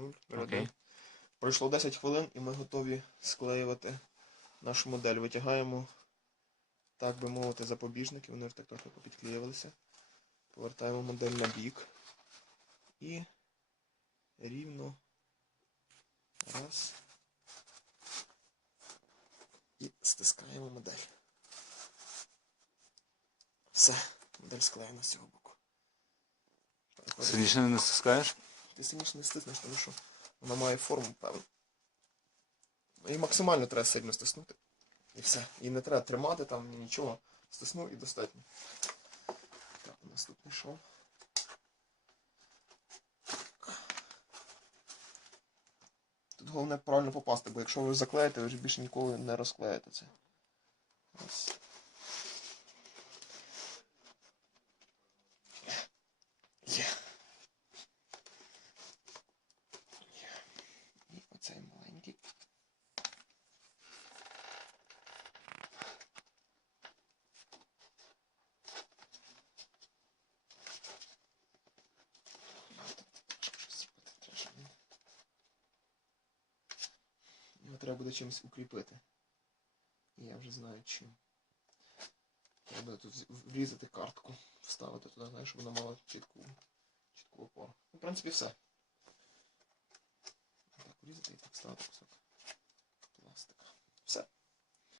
0, Окей. Пройшло 10 хвилин і ми готові склеювати нашу модель. Витягаємо, так би мовити, запобіжники, вони вже так трохи попідклеювалися. Повертаємо модель на бік. І рівно. Раз. І стискаємо модель. Все, модель склеєна з цього боку. Сильніше не стискаєш? Ти сильніше не стиснеш, тому що вона має форму певну. І максимально треба сильно стиснути. І все. І не треба тримати там нічого. Стиснув і достатньо. Так, наступний шов. Тут головне правильно попасти, бо якщо ви заклеїте, ви вже більше ніколи не розклеїте це. Ось. Треба буде чимось укріпити. І я вже знаю чим. Треба буде тут врізати картку, вставити туди, знаєш, щоб вона мала чітку, чітку опору. Ну, в принципі, все. Так, врізати і так вставити кусок.